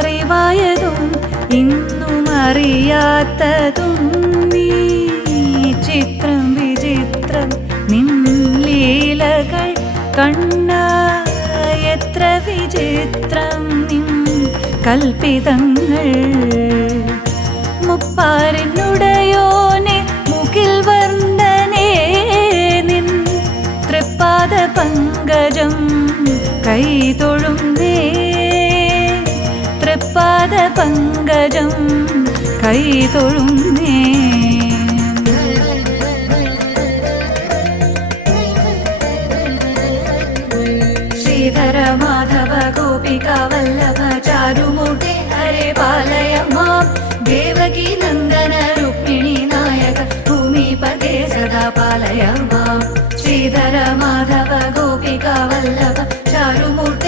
അറിവായതും ഇന്നും അറിയാത്തതും നീ. ചിത്രം വിചിത്രം നിൻ ലീലകൾ കണ്ണാ, എത്ര വിചിത്രം നിൻ കൽപ്പിതങ്ങൾ. മുപ്പാരിനുടയോനെ മുകിൽ വർണ്ണനേ നിൻ തൃപ്പാദ പങ്കജം കൈതൊഴുന്നേ. തൃപ്പാദ പങ്കജം കൈതൊഴുന്നേ. ശ്രീധര മാധവ ഗോപിക വല്ലഭ ചാരുമൂർത്തി ഹരേ പാലയ മാം. ദേവകീ നന്ദന രുക്മിണി നായക ഭൂമിപതേ സദാ പാലയ മാം. ശ്രീധര മാധവ ഗോപിക വല്ലഭ ചാരുമൂർത്തി